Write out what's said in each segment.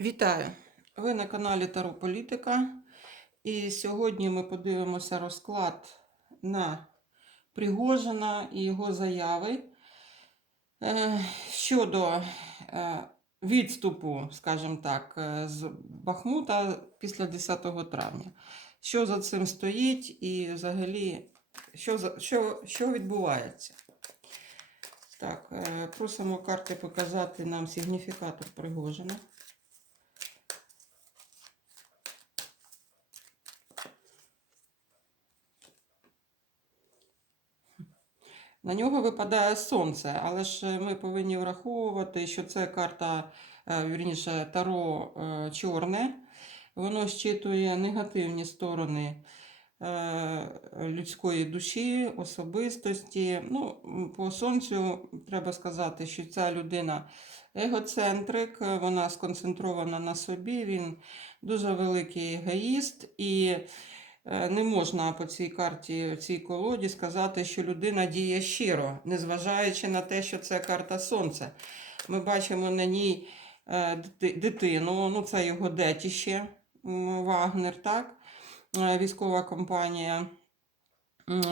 Вітаю! Ви на каналі Таро Політика. І сьогодні ми подивимося розклад на Пригожина і його заяви е, щодо е, відступу, скажімо так, е, з Бахмута після 10 травня. Що за цим стоїть і взагалі, що, що, що відбувається? Так, просимо карти показати нам сигніфікатор Пригожина. На нього випадає сонце, але ж ми повинні враховувати, що це карта, е, вірніше, таро е, чорне. Воно щитує негативні сторони е, людської душі, особистості. Ну, по сонцю треба сказати, що ця людина егоцентрик, е, вона сконцентрована на собі, він дуже великий егоїст і. Е, Не можна по цій карті, цій колоді сказати, що людина діє щиро, незважаючи на те, що це карта Сонця. Ми бачимо на ній е, дитину, ну це його детіще Вагнер, так? Е, Військова компанія.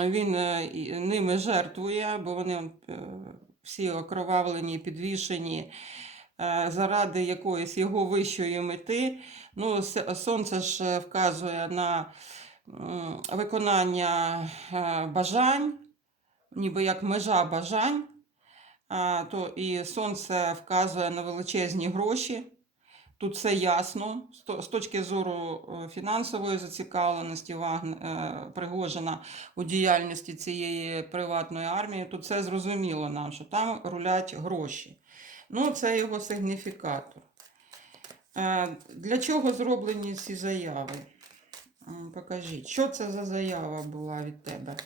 Він ними жертвує, бо вони всі окровавлені, підвішені заради якоїсь його вищої мети. Ну, сонце ж вказує на виконання е, бажань, ніби як межа бажань, то і сонце вказує на величезні гроші. Тут все ясно. З точки зору е, фінансової зацікавленості е, Пригожина у діяльності цієї приватної армії, тут все зрозуміло нам, що там рулять гроші. Ну, це його сигніфікатор. Е, Для чого зроблені ці заяви? Покажіть, що це за заява була від тебе?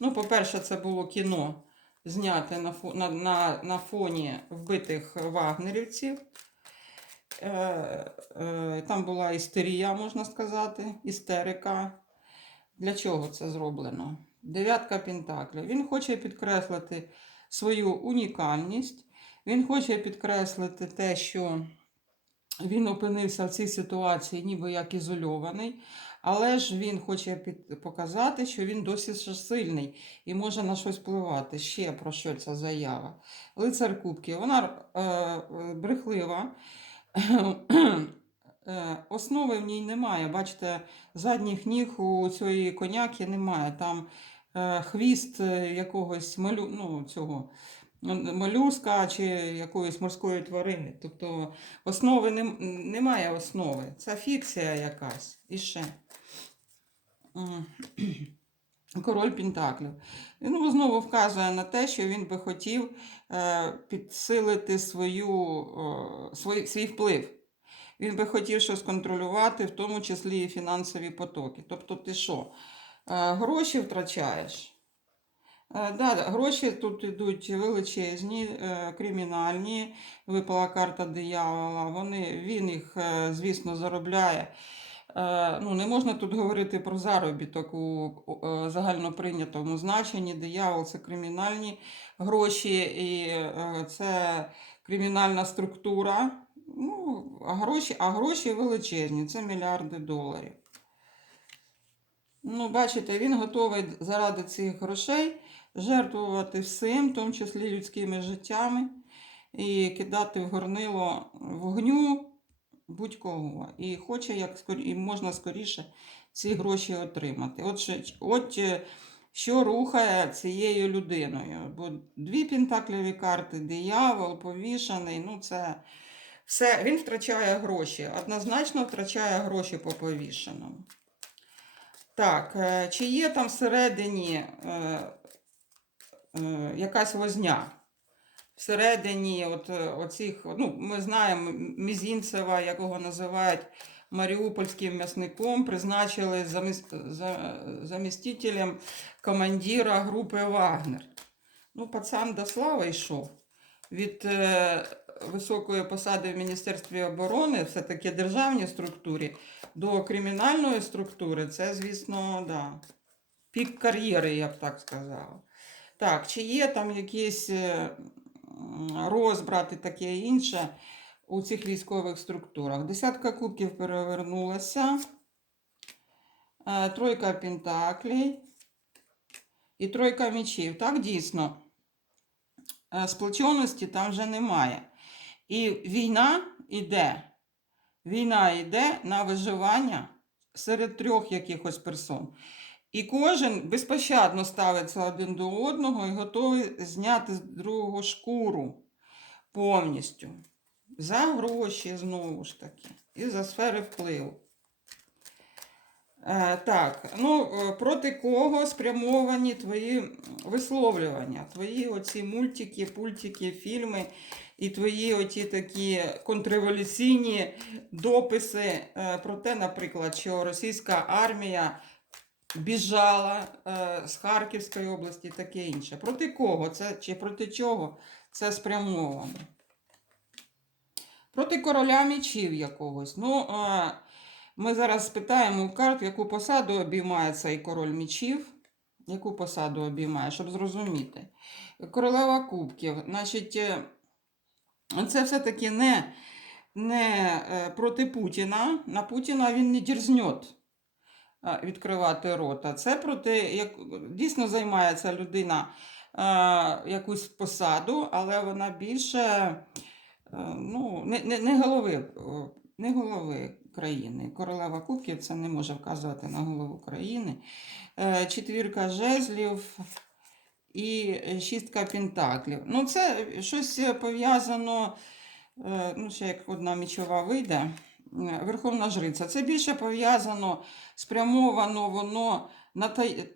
Ну, по-перше, це було кіно зняте на, на, на, на фоні вбитих вагнерівців. Е, е, там була істерія, можна сказати, істерика. Для чого це зроблено? Дев'ятка Пентаклів. Він хоче підкреслити свою унікальність. Він хоче підкреслити те, що він опинився в цій ситуації, ніби як ізольований, але ж він хоче показати, що він досі сильний і може на щось впливати. Ще про що ця заява. Лицар Кубки, вона е, е, брехлива. Е, Основи в ній немає. Бачите, задніх ніг у цієї коняки немає. Там е, хвіст якогось малю... ну, цього, молюска чи якоїсь морської тварини. Тобто основи нем- немає основи. Це фікція якась. І ще. Король Пентаклів. Він знову вказує на те, що він би хотів е, підсилити свою, свій, свій вплив. Він би хотів щось контролювати, в тому числі і фінансові потоки. Тобто, ти що? Е, гроші втрачаєш? Е, Да, гроші тут йдуть величезні, е, кримінальні. Випала карта диявола. Вони, він їх, е, звісно, заробляє. Ну, не можна тут говорити про заробіток у е, загальноприйнятому значенні. Диявол це кримінальні гроші, і е, це кримінальна структура. Ну, а гроші, а гроші величезні, це мільярди доларів. Ну, бачите, він готовий заради цих грошей жертвувати всім, в тому числі людськими життями, і кидати в горнило вогню будь-кого. І хоче як і можна скоріше ці гроші отримати. От, от е, що рухає цією людиною. Бо дві пентаклеві карти, диявол, повішаний, ну це все, він втрачає гроші. Однозначно втрачає гроші по повішеному. Так, е, чи є там всередині е, е, якась возня? Всередині от, оцих, ну, ми знаємо Мізінцева, якого називають маріупольським м'ясником, призначили замістителем командира групи Вагнер. Ну, пацан до слави йшов. Від високої посади в Міністерстві оборони, все-таки державній структурі, до кримінальної структури, це, звісно, да, пік кар'єри, я б так сказала. Так, чи є там якісь е, розбрат і таке інше? у цих військових структурах. Десятка кубків перевернулася, е, тройка пентаклей і тройка мечів. Так, дійсно, е, сплоченості там вже немає. І війна йде. Війна йде на виживання серед трьох якихось персон. І кожен безпощадно ставиться один до одного і готовий зняти з другого шкуру повністю. За гроші, знову ж таки, і за сфери впливу. Е, так, ну, е, проти кого спрямовані твої висловлювання, твої оці мультики, пультики, фільми і твої оті такі контрреволюційні дописи е, про те, наприклад, що російська армія біжала е, з Харківської області таке інше. Проти кого це чи проти чого це спрямовано? Проти короля мічів якогось. Ну, е, ми зараз спитаємо у карт, яку посаду обіймає цей король мічів. Яку посаду обіймає, щоб зрозуміти. Королева кубків. Значить, це все-таки не, не е, проти Путіна. На Путіна він не дірзньот е, відкривати рота. Це проти, як дійсно займається людина е, якусь посаду, але вона більше е, ну, не, не, не, голови, не голови країни. Королева Кубків це не може вказувати на голову країни. Е, Четвірка жезлів і шістка пентаклів. Ну, це щось пов'язано, е, ну, ще як одна мічова вийде. е, Верховна Жриця. Це більше пов'язано, спрямовано воно на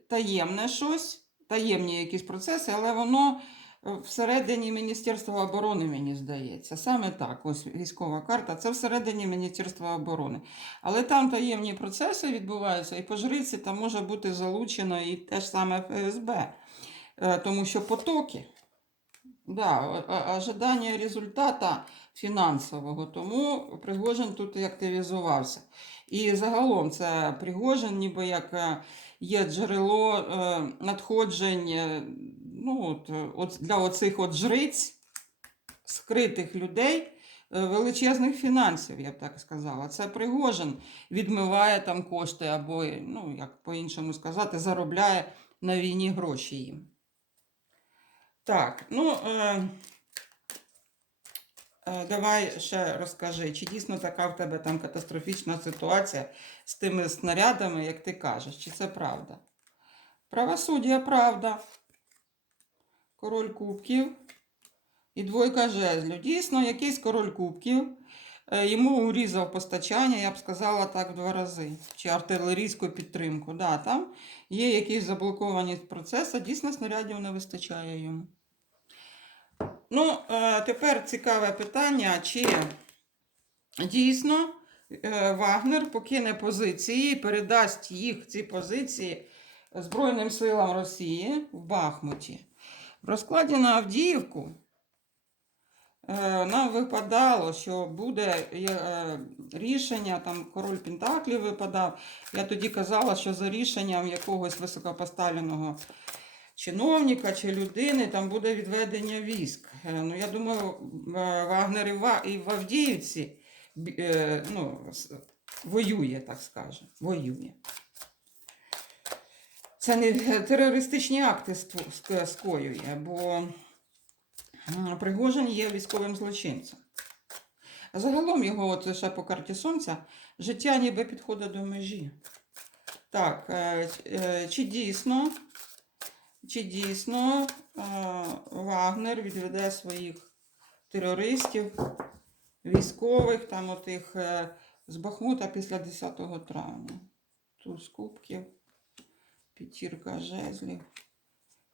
таємне щось, таємні якісь процеси, але воно е, всередині Міністерства оборони, мені здається. Саме так, ось військова карта, це всередині Міністерства оборони. Але там таємні процеси відбуваються, і по жриці там може бути залучено і те ж саме ФСБ. Е, Тому що потоки. Да, ожидання результата фінансового, тому Пригожин тут і активізувався. І загалом це Пригожин, ніби як е, є джерело е, надходжень ну, от, для оцих от жриць, скритих людей, величезних фінансів, я б так сказала. Це Пригожин відмиває там кошти, або, ну, як по-іншому сказати, заробляє на війні гроші їм. Так, ну е, е, давай ще розкажи, чи дійсно така в тебе там катастрофічна ситуація з тими снарядами, як ти кажеш, чи це правда? Правосуддя правда. Король кубків і двойка жезлів. Дійсно, якийсь король кубків е, йому урізав постачання, я б сказала так, в два рази. Чи артилерійську підтримку. Да, там є якісь заблоковані процеси, дійсно снарядів не вистачає йому. Ну, е, тепер цікаве питання, чи дійсно е, Вагнер покине позиції, і передасть їх ці позиції Збройним силам Росії в Бахмуті. В розкладі на Авдіївку е, нам випадало, що буде рішення, там король Пентаклів випадав. Я тоді казала, що за рішенням якогось високопоставленого чиновника чи людини там буде відведення військ. Е, Ну, я думаю, е, Вагнер і в Авдіївці е, ну, воює, так скажемо. Воює. Це не терористичні акти скоює, бо Пригожин є військовим злочинцем. Загалом його, от ще по карті сонця, життя ніби підходить до межі. Так, чи дійсно, чи дійсно е, Вагнер відведе своїх терористів, військових, там отих е, з Бахмута після 10 травня? Туз кубків, п'ятірка жезлів.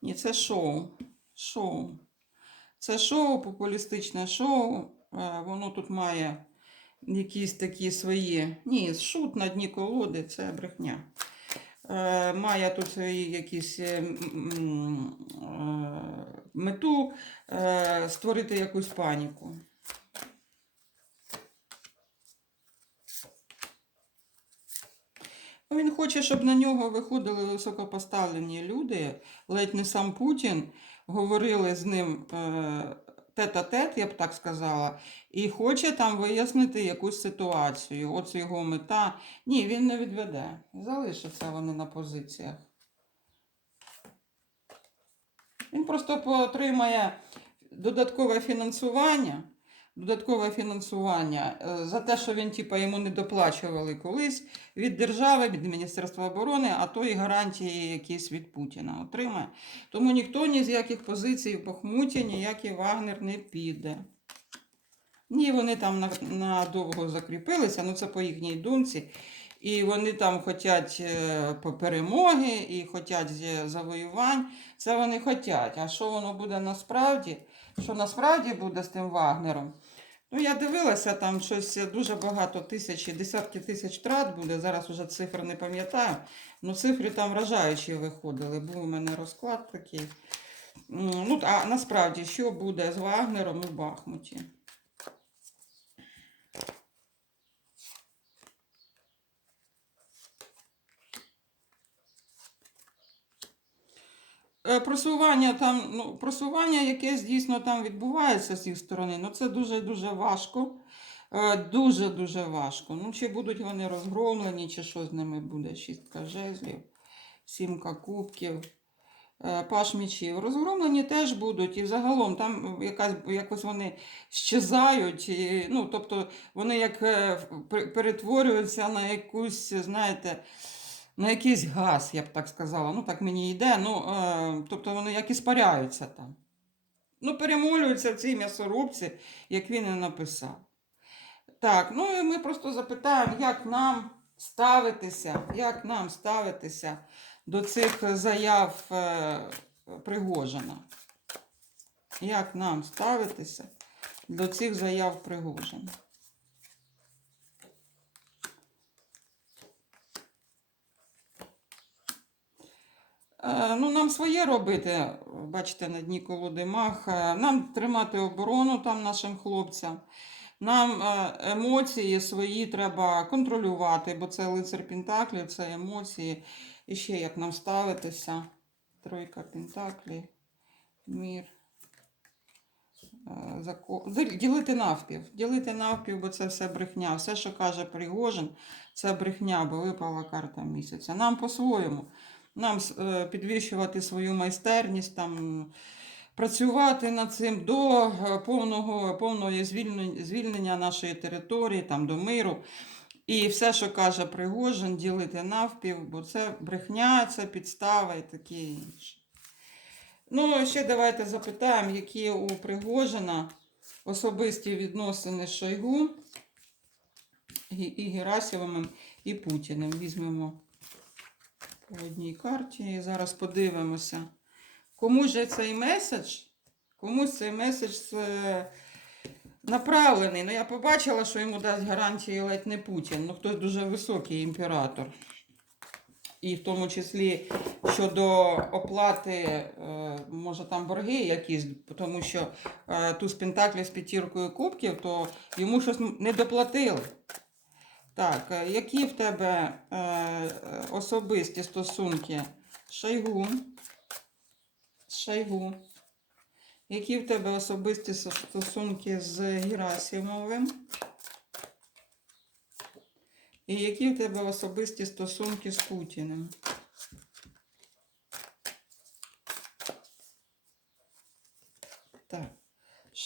Ні, це шоу. Шоу. Це шоу, популістичне шоу. Е, Воно тут має якісь такі свої. Ні, шут на дні колоди це брехня. Е, Має тут свої якісь е, е, мету створити якусь паніку. Він хоче, щоб на нього виходили високопоставлені люди, ледь не сам Путін, говорили з ним тет-а-тет, я б так сказала, і хоче там вияснити якусь ситуацію. Оце його мета. Ні, він не відведе. Залишаться вони на позиціях. Він просто отримає додаткове фінансування. Додаткове фінансування е, за те, що він, типа, йому не доплачували колись від держави, від Міністерства оборони, а то і гарантії якісь від Путіна отримає. Тому ніхто ні з яких позицій в Бахмуті, ніякий Вагнер не піде. Ні, вони там надовго закріпилися, ну це по їхній думці. І вони там хочуть е, перемоги і хочуть завоювань. Це вони хочуть. А що воно буде насправді? Що насправді буде з тим Вагнером? Ну, я дивилася, там щось дуже багато тисяч, десятки тисяч втрат буде. Зараз уже цифр не пам'ятаю. Ну, цифри там вражаючі виходили. Був у мене розклад такий. Ну, а насправді, що буде з Вагнером у Бахмуті? Просування там, ну, просування якесь дійсно там відбувається з їх сторони, ну це дуже-дуже важко. Е, Дуже-дуже важко. Ну, чи будуть вони розгромлені, чи що з ними буде? Шістка жезлів, сімка кубків, е, паш мечів. Розгромлені теж будуть. І загалом там якась, якось вони щезають. І, ну, тобто вони як е, перетворюються на якусь, знаєте, на якийсь газ, я б так сказала. Ну, так мені йде. Ну, е, тобто вони як іспаряються там. Ну, перемолюються в цій м'ясорубці, як він і написав. Так, ну і ми просто запитаємо, як нам ставитися, як нам ставитися до цих заяв е, Пригожина. Як нам ставитися до цих заяв Пригожина? Ну, нам своє робити, бачите, на дні колоди мах. Е, Нам тримати оборону там нашим хлопцям. Нам е, емоції свої треба контролювати, бо це лицар Пентаклів, це емоції. І ще як нам ставитися. Тройка Пентаклів, мір. е, Ділити навпів. Ділити навпів, бо це все брехня. Все, що каже Пригожин, це брехня, бо випала карта місяця. Нам по-своєму. Нам е, підвищувати свою майстерність, там, працювати над цим до е, повного, звільнення, звільнення нашої території, там, до миру. І все, що каже Пригожин, ділити навпів, бо це брехня, це підстава і таке інше. Ну, ще давайте запитаємо, які у Пригожина особисті відносини з Шойгу і Герасимовим, і Путіним. Візьмемо по одній карті і зараз подивимося. Кому ж цей меседж? Комусь цей меседж е, направлений. Ну, я побачила, що йому дасть гарантії ледь не Путін. Ну, хтось дуже високий імператор. І в тому числі щодо оплати, е, може там борги якісь, тому що е, туз Пентаклів з п'ятіркою кубків, то йому щось не доплатили. Так, е, які в тебе е, особисті стосунки Шайгу. Шайгу. Які в тебе особисті стосунки з Герасимовим? І які в тебе особисті стосунки з Путіним? Так,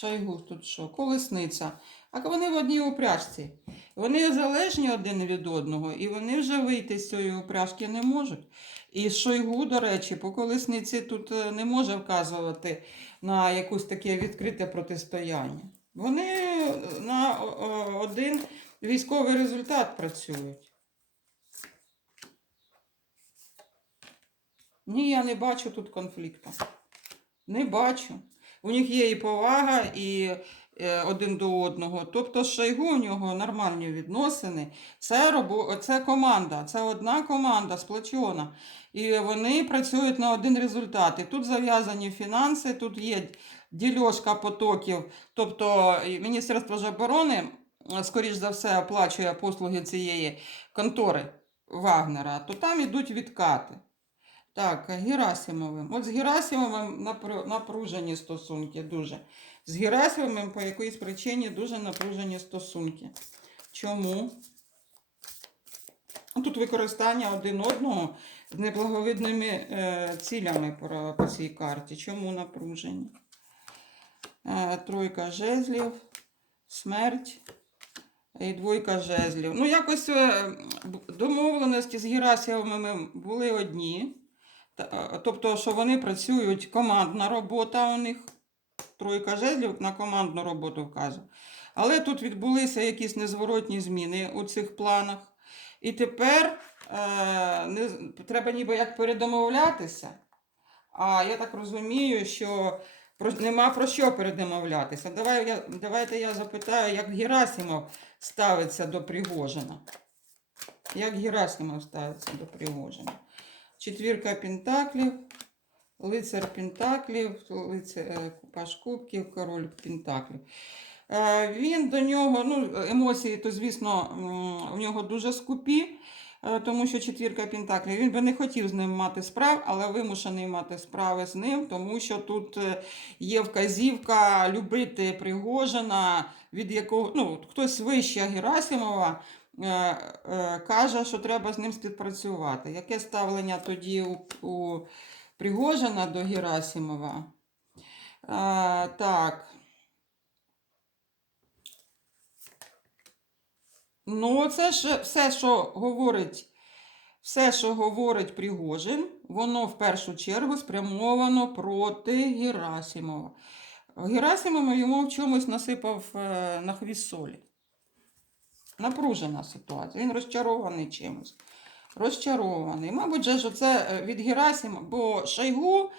Шойгу тут що? Колесниця. А вони в одній упряжці. Вони залежні один від одного, і вони вже вийти з цієї упряжки не можуть. І Шойгу, до речі, по колесниці тут е, не може вказувати на якусь таке відкрите протистояння. Вони е, на один військовий результат працюють. Ні, я не бачу тут конфлікту. Не бачу. У них є і повага, і е, один до одного. Тобто з Шойгу у нього нормальні відносини. Це, робо... це команда, це одна команда сплочена. І вони працюють на один результат. І тут зав'язані фінанси, тут є дільошка потоків. Тобто Міністерство ж оборони, скоріш за все, оплачує послуги цієї контори Вагнера, то там ідуть відкати. Так, Герасимовим. От з Герасимовим напружені стосунки дуже. З Герасимовим по якоїсь причині дуже напружені стосунки. Чому? Тут використання один одного з неблаговидними е, цілями по, по цій карті. Чому напружені? Е, тройка жезлів, смерть і двойка жезлів. Ну, якось е, домовленості з Герасимовими були одні. Тобто, що вони працюють, командна робота у них. Тройка жезлів на командну роботу вказує. Але тут відбулися якісь незворотні зміни у цих планах. І тепер е, не, треба ніби як передомовлятися. А я так розумію, що про, нема про що передомовлятися. Давай я, давайте я запитаю, як Герасимов ставиться до Пригожина. Як Герасимов ставиться до Пригожина? Четвірка Пентаклів, лицар Пентаклів, лицар, е, Купаж Кубків, король Пентаклів. Е, Він до нього, ну, емоції, то, звісно, у нього дуже скупі, е, тому що четвірка Пентаклів. Він би не хотів з ним мати справ, але вимушений мати справи з ним, тому що тут є вказівка любити Пригожина, від якого ну, хтось вище Герасимова. Е, е, Каже, що треба з ним співпрацювати. Яке ставлення тоді у, у Пригожина до Герасимова? А, так. Ну, це ж все, що говорить, все, що говорить Пригожин, воно в першу чергу спрямовано проти Герасимова. Герасимов йому в чомусь насипав е, на хвіст солі. Напружена ситуація. Він розчарований чимось. Розчарований. Мабуть, же, що це е, від Герасимова, бо Шойгу,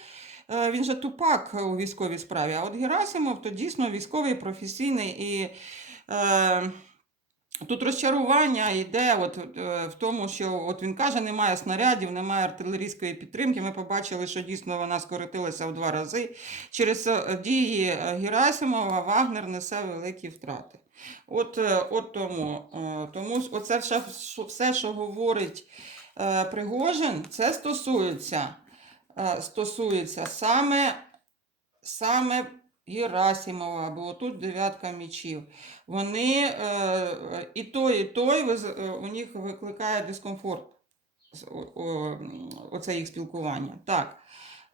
е, він же тупак у військовій справі, а от Герасимов то дійсно військовий професійний і. Е, Тут розчарування йде от, е, в тому, що от він каже, немає снарядів, немає артилерійської підтримки. Ми побачили, що дійсно вона скоротилася в два рази. Через дії Герасимова Вагнер несе великі втрати. От, е, от тому, е, тому оце все, все, що говорить е, Пригожин, це стосується, стосується саме, саме Герасимова, бо тут дев'ятка мічів. Вони і той, і той у них викликає дискомфорт. Оце їх спілкування. Так.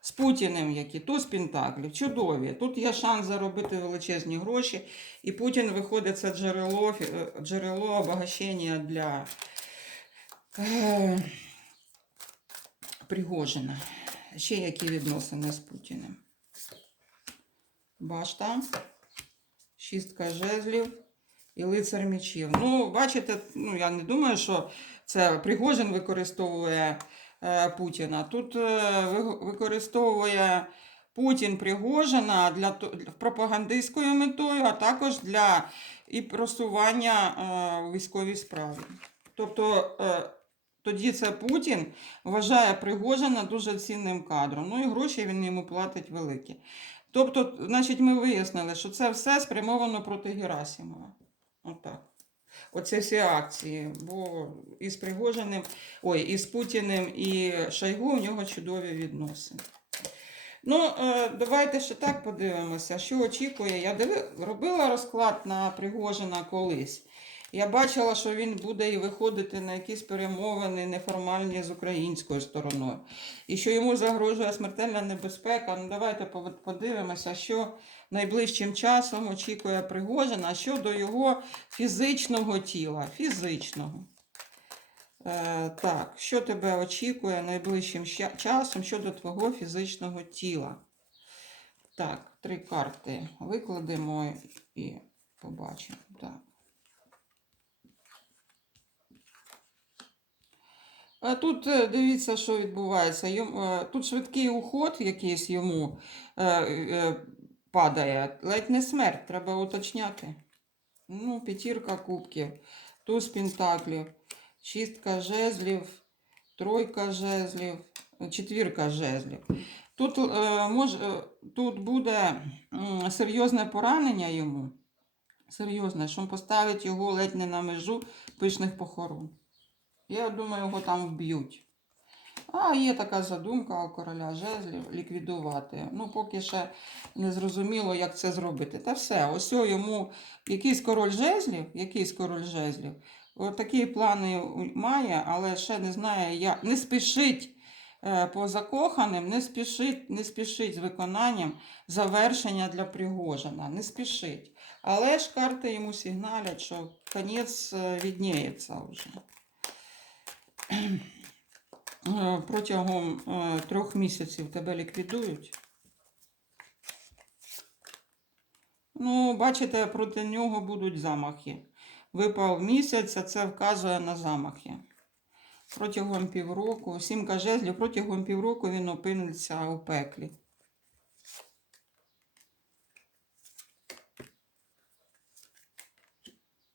З Путіним, які туз Пентаклів, чудові. Тут є шанс заробити величезні гроші, і Путін виходить це джерело, е, джерело обагащення для е, Пригожина. Ще які відносини з Путіним. Башта, шістка жезлів і лицар мечів. Ну, бачите, ну, я не думаю, що це Пригожин використовує Путіна. Тут е, використовує Путін Пригожина для пропагандистською метою, а також для і просування е, військовій справі. Тобто е, тоді це Путін вважає Пригожина дуже цінним кадром. Ну і гроші він йому платить великі. Тобто, значить, ми вияснили, що це все спрямовано проти Герасимова. Отак. Оце всі акції. Бо із Пригожиним, ой, із Путіним і Шойгу у нього чудові відносини. Ну, е, давайте ще так подивимося, що очікує. Я робила розклад на Пригожина колись. Я бачила, що він буде і виходити на якісь перемовини неформальні з українською стороною. І що йому загрожує смертельна небезпека. Ну, давайте подивимося, що найближчим часом очікує Пригожина щодо його фізичного тіла. Фізичного. Е, так, що тебе очікує найближчим часом щодо твого фізичного тіла? Так, три карти викладемо і побачимо. Так. А Тут е, дивіться, що відбувається. Е, Тут швидкий уход якийсь йому е, падає. Ледь не смерть, треба уточняти. Ну, п'ятірка кубків, туз пентаклів, шістка жезлів, тройка жезлів, четвірка жезлів. Тут, мож, тут буде серйозне поранення йому. Серйозне, що поставить його ледь не на межу пишних похорон. Я думаю, його там вб'ють. А є така задумка у короля жезлів ліквідувати. Ну, поки ще не зрозуміло, як це зробити. Та все, ось йому якийсь король жезлів, якийсь король жезлів, такі плани має, але ще не знає, як не спішить е, по закоханим, не спішить, не спішить з виконанням завершення для Пригожина, не спішить. Але ж карти йому сигналять, що конець е, відніється вже. Е, Протягом е, трьох місяців тебе ліквідують. Ну, бачите, проти нього будуть замахи. Випав місяць, а це вказує на замахи. Протягом півроку, сімка жезлів, протягом півроку він опиниться у пеклі.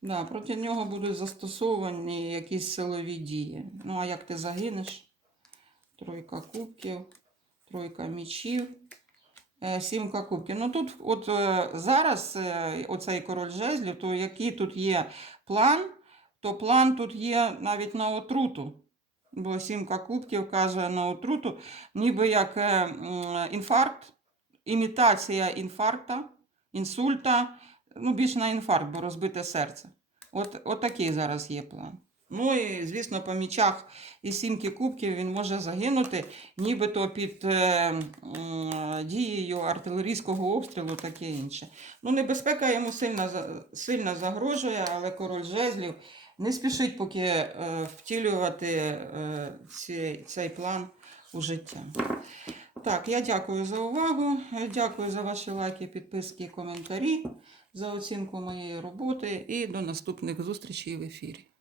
Да, проти нього будуть застосовані якісь силові дії. Ну, а як ти загинеш? Тройка кубків, тройка мічів, е, сімка кубків. Ну тут, от е, зараз, е, оцей король жезлів, то який тут є план, то план тут є навіть на отруту. Бо сімка кубків вказує на отруту, ніби як інфаркт, імітація інфаркта, інсульта, ну більш на інфаркт, бо розбите серце. От, от такий зараз є план. Ну і, звісно, по мічах і сімки кубків він може загинути, нібито під е, м, дією артилерійського обстрілу, таке інше. Ну, небезпека йому сильно, сильно загрожує, але король жезлів не спішить поки е, втілювати е, цей, цей план у життя. Так, я дякую за увагу. е, Дякую за ваші лайки, підписки, коментарі, за оцінку моєї роботи і до наступних зустрічей в ефірі.